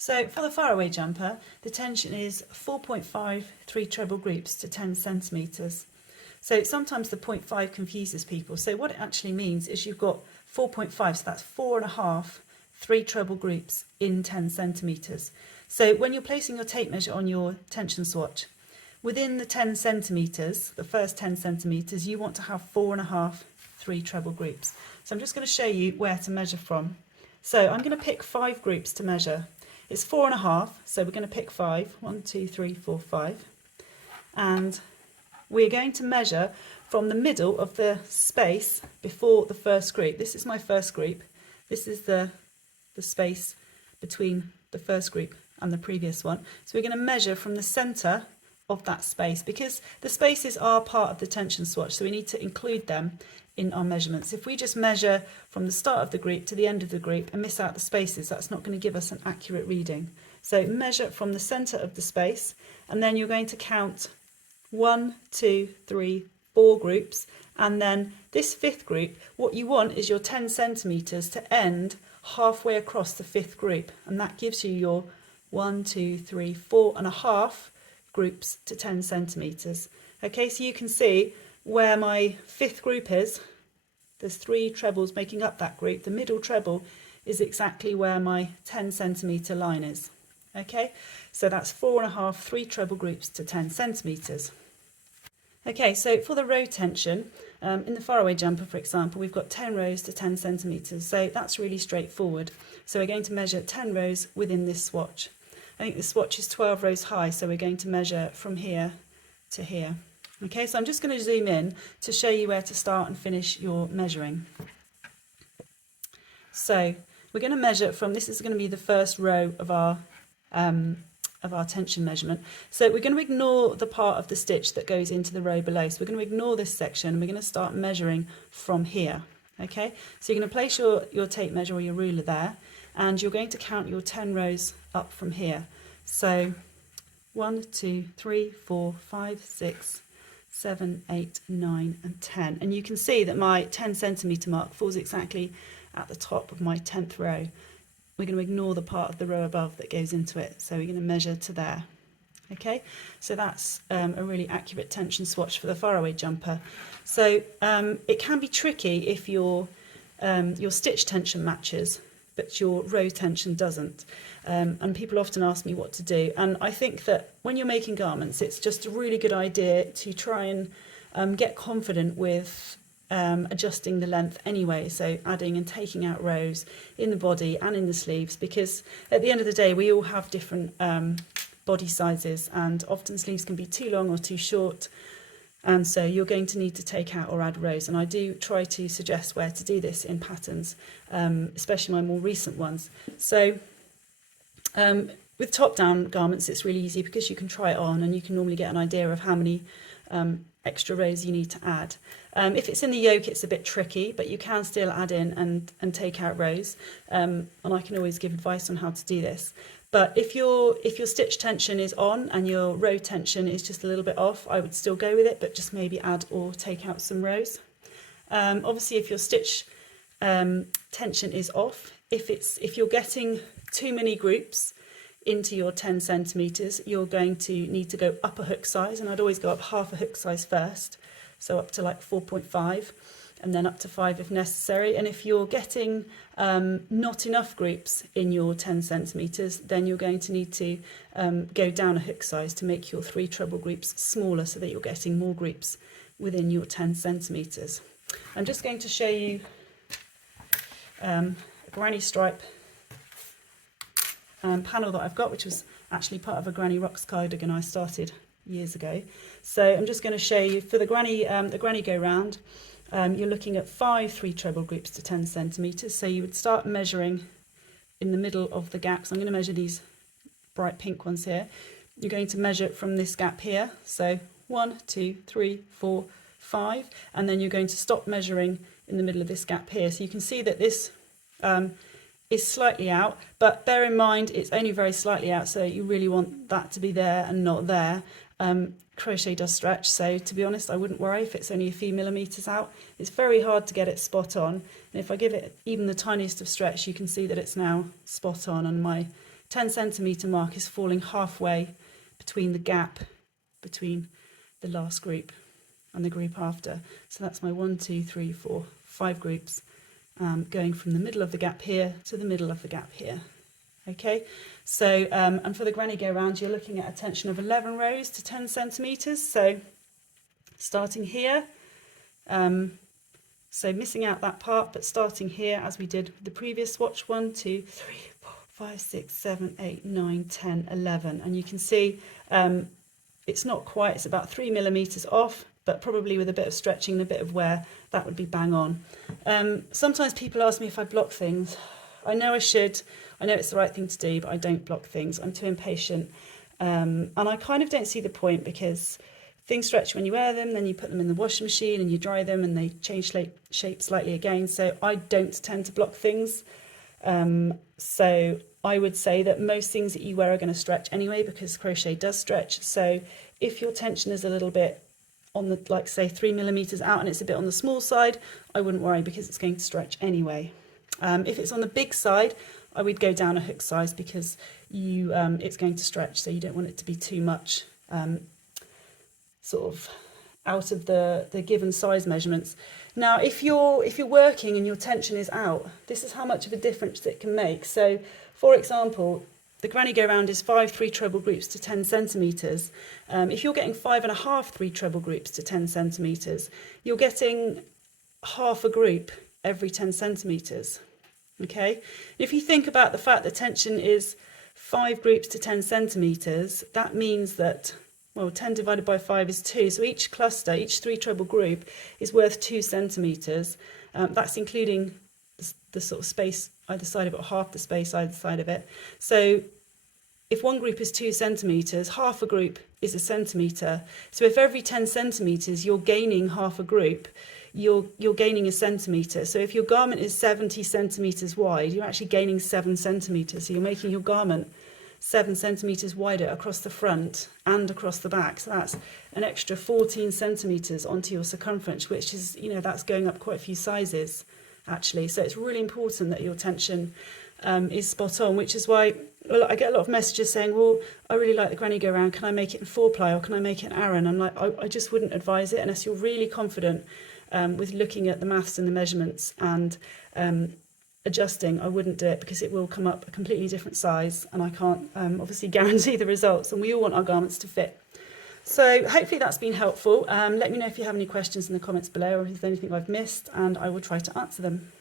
So for the faraway jumper, the tension is 4.5 3 treble groups to 10 centimetres. So sometimes the 0.5 confuses people. So what it actually means is you've got 4.5, so that's 4.5 3 treble groups in 10 centimetres. So when you're placing your tape measure on your tension swatch, within the 10 centimetres, the first 10 centimetres, you want to have 4.5 3 treble groups. So I'm just going to show you where to measure from. So I'm going to pick 5 groups to measure. It's 4.5, so we're going to pick 5. 1, 2, 3, 4, 5. And we're going to measure from the middle of the space before the first group. This is my first group. This is the space between the first group and the previous one. So we're going to measure from the centre of that space, because the spaces are part of the tension swatch, so we need to include them in our measurements. If we just measure from the start of the group to the end of the group and miss out the spaces, that's not going to give us an accurate reading. So measure from the centre of the space, and then you're going to count 1, 2, 3, 4 groups, and then this fifth group, what you want is your 10 centimetres to end halfway across the fifth group, and that gives you your 1, 2, 3, 4.5 groups to 10 centimetres. Okay, so you can see where my fifth group is. There's 3 trebles making up that group. The middle treble is exactly where my 10 centimetre line is. Okay, so that's 4.5 3 treble groups to 10 centimetres. Okay, so for the row tension, in the faraway jumper, for example, we've got 10 rows to 10 centimetres, so that's really straightforward. So we're going to measure 10 rows within this swatch. I think the swatch is 12 rows high, so we're going to measure from here to here. Okay, so I'm just going to zoom in to show you where to start and finish your measuring. So we're going to measure from, this is going to be the first row of our tension measurement. So we're going to ignore the part of the stitch that goes into the row below. So we're going to ignore this section, and we're going to start measuring from here. Okay, so you're going to place your tape measure or your ruler there, and you're going to count your 10 rows up from here. So 1, 2, 3, 4, 5, 6, 7, 8, 9 and 10. And you can see that my 10 centimetre mark falls exactly at the top of my 10th row. We're going to ignore the part of the row above that goes into it. So we're going to measure to there. Okay, so that's a really accurate tension swatch for the faraway jumper. So it can be tricky if your stitch tension matches, but your row tension doesn't. And people often ask me what to do. And I think that when you're making garments, it's just a really good idea to try and get confident with adjusting the length anyway, so adding and taking out rows in the body and in the sleeves, because at the end of the day we all have different body sizes, and often sleeves can be too long or too short, and so you're going to need to take out or add rows. And I do try to suggest where to do this in patterns, especially my more recent ones. So with top down garments it's really easy, because you can try it on and you can normally get an idea of how many extra rows you need to add. If it's in the yoke it's a bit tricky, but you can still add in and take out rows, and I can always give advice on how to do this. But if your stitch tension is on and your row tension is just a little bit off, I would still go with it, but just maybe add or take out some rows. Obviously if your stitch tension is off, if you're getting too many groups into your 10 centimetres, you're going to need to go up a hook size, and I'd always go up half a hook size first, so up to like 4.5 and then up to 5 if necessary. And if you're getting not enough groups in your 10 centimetres, then you're going to need to go down a hook size to make your 3 treble groups smaller, so that you're getting more groups within your 10 centimetres. I'm just going to show you a granny stripe panel that I've got, which was actually part of a Granny Rocks cardigan I started years ago. So I'm just going to show you for the granny go round. You're looking at 5 3 treble groups to 10 centimetres. So you would start measuring in the middle of the gaps. I'm going to measure these bright pink ones here. You're going to measure from this gap here. So 1, 2, 3, 4, 5, and then you're going to stop measuring in the middle of this gap here. So you can see that this is slightly out, but bear in mind it's only very slightly out, so you really want that to be there and not there. Crochet does stretch, so to be honest I wouldn't worry if it's only a few millimetres out. It's very hard to get it spot on, and if I give it even the tiniest of stretch, you can see that it's now spot on, and my 10 centimetre mark is falling halfway between the gap between the last group and the group after. So that's my 1, 2, 3, 4, 5 groups going from the middle of the gap here to the middle of the gap here. Okay, so and for the granny go round, you're looking at a tension of 11 rows to 10 centimetres. So starting here, so missing out that part, but starting here as we did the previous swatch, 1, 2, 3, 4, 5, 6, 7, 8, 9, 10, 11. And you can see it's not quite, it's about 3 millimetres off, but probably with a bit of stretching and a bit of wear, that would be bang on. Sometimes people ask me if I block things. I know I should, I know it's the right thing to do, but I don't block things. I'm too impatient. And I kind of don't see the point, because things stretch when you wear them, then you put them in the washing machine and you dry them and they change shape slightly again. So I don't tend to block things. So I would say that most things that you wear are going to stretch anyway, because crochet does stretch. So if your tension is a little bit on the, like say 3 millimetres out and it's a bit on the small side, I wouldn't worry, because it's going to stretch anyway. If it's on the big side, I would go down a hook size, because you it's going to stretch, so you don't want it to be too much sort of out of the given size measurements. Now if you're working and your tension is out, this is how much of a difference it can make. So for example, the granny go round is 5 3 treble groups to 10 centimetres. If you're getting 5.5 3 treble groups to 10 centimetres, you're getting half a group every 10 centimetres. Okay, if you think about the fact that tension is 5 groups to 10 centimetres, that means that, well, 10 divided by 5 is 2. So each cluster, each 3 treble group is worth 2 centimetres. That's including the sort of space either side of it, or half the space either side of it. So if one group is 2 centimetres, half a group is a centimetre. So if every 10 centimetres you're gaining half a group, you're gaining a centimetre. So if your garment is 70 centimetres wide, you're actually gaining 7 centimetres. So you're making your garment 7 centimetres wider across the front and across the back. So that's an extra 14 centimetres onto your circumference, which is, you know, that's going up quite a few sizes actually. So it's really important that your tension is spot on, which is why I get a lot of messages saying, well, I really like the granny go round, can I make it in 4-ply or can I make it in Aran? I'm like, I just wouldn't advise it unless you're really confident with looking at the maths and the measurements and adjusting. I wouldn't do it, because it will come up a completely different size, and I can't obviously guarantee the results, and we all want our garments to fit. So hopefully that's been helpful. Let me know if you have any questions in the comments below, or if there's anything I've missed, and I will try to answer them.